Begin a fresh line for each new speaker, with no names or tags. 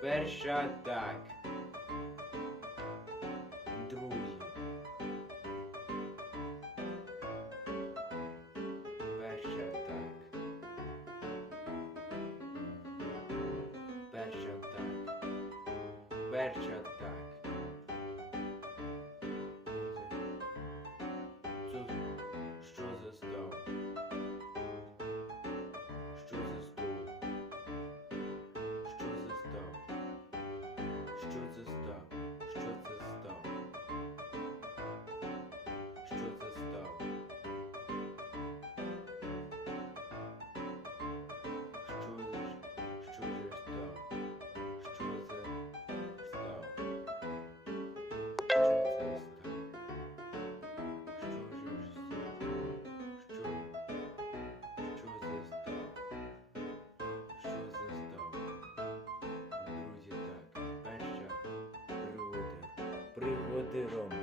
Перша так. Друзі. Перша так. Перша так. Перша так. செலுத்துகிறோம்